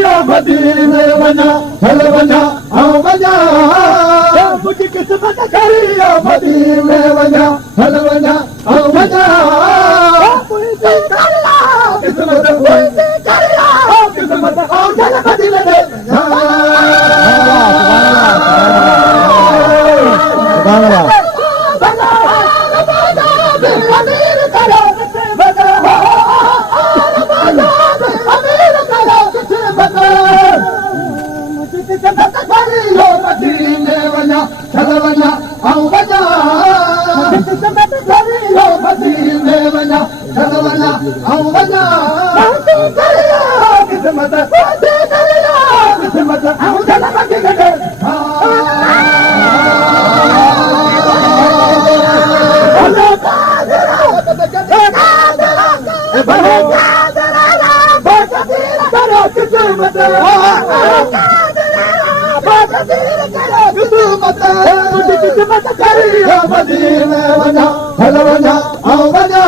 करियो मदीने वञा हल वञा ऐं वञा मुंहिंजी क़िस्मत करियो मदीने वञा हल वञा ऐं वञा मुंहिंजी क़िस्मत मुंहिंजी क़िस्मत ऐं चल मदीने ॾे मदीने वञा चल वञा ऐं वञा मदीने वञा चल वञा ऐं वञा क़िस्मत क़िस्मत ऐं चल मदीने ॾे मदीने वञा हल वञा ऐं वञा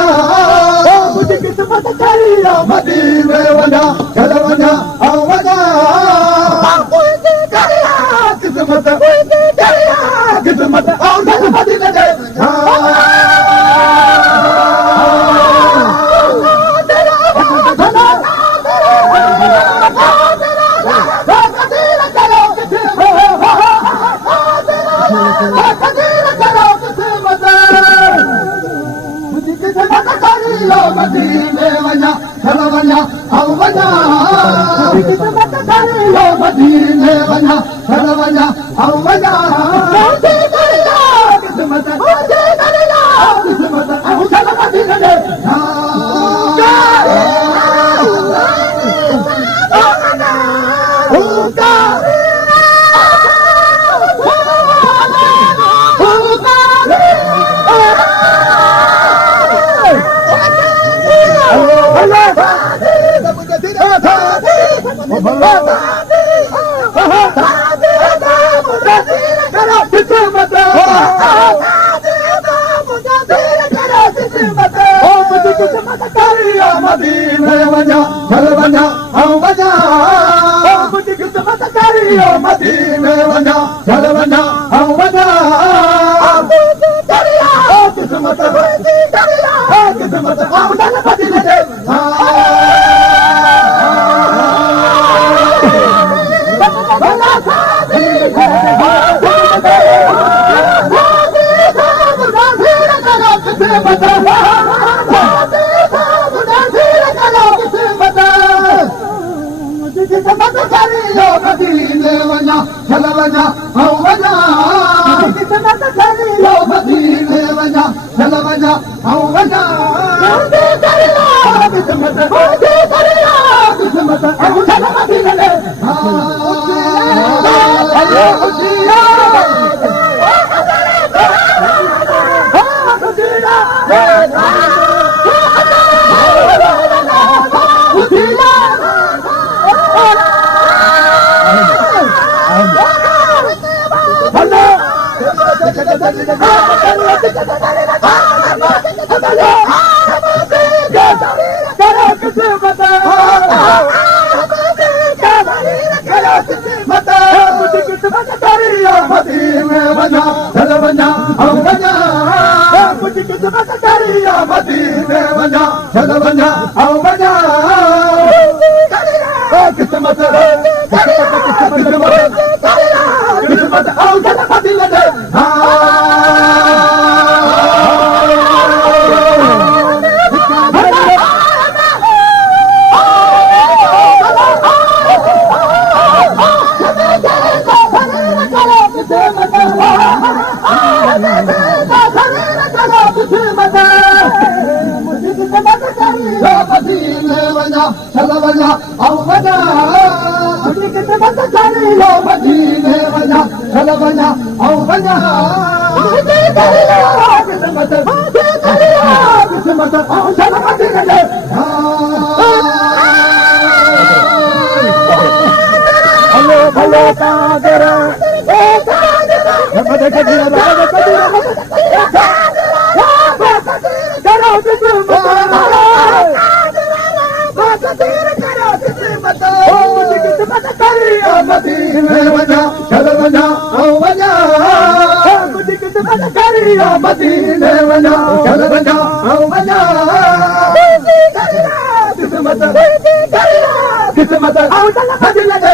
मुंहिंजी क़िस्मत करियो मदीने वञा हल वञा ऐं वञा क़िस्मत क़िस्मत ऐं चल मदीने ॾे मदीने वञा चल वञा ऐं वञा क़िस्मत करियो मदीने वञा चल वञा ऐं वञा क़िस्मत क़िस्मत ऐं चल मदीने ॾे मदीने वञा चल वञा ऐं वञा मुंहिंजी क़िस्मत करियो मदीने वञा चल वञा ऐं वञा क़िस्मत क़िस्मत ऐं चल मदीने ॾे मदीने वञा चल वञा ऐं वञा क़िस्मत करियो मदीने वञा चल वञा ऐं वञा क़िस्मत क़िस्मत ऐं चल मदीने ॾे मदीने वञा चल वञा ऐं वञा मुंहिंजी क़िस्मत करियो मदीने वञा चल वञा ऐं वञा क़िस्मत क़िस्मत ऐं चल मदीने ॾे मदीने वञा चल वञा ऐं वञा मुंहिंजी क़िस्मत करियो मदीने वञा चल वञा ऐं वञा क़िस्मत क़िस्मत ऐं चल मदीने ॾे हलो भलो कादर मदीने चल वञा ऐं वञा मुंहिंजी क़िस्मत करी मदीने वञा चल वञा ऐं वञा क़िस्मत क़िस्मत ऐं चल मदीने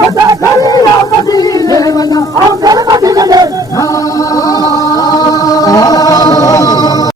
Mata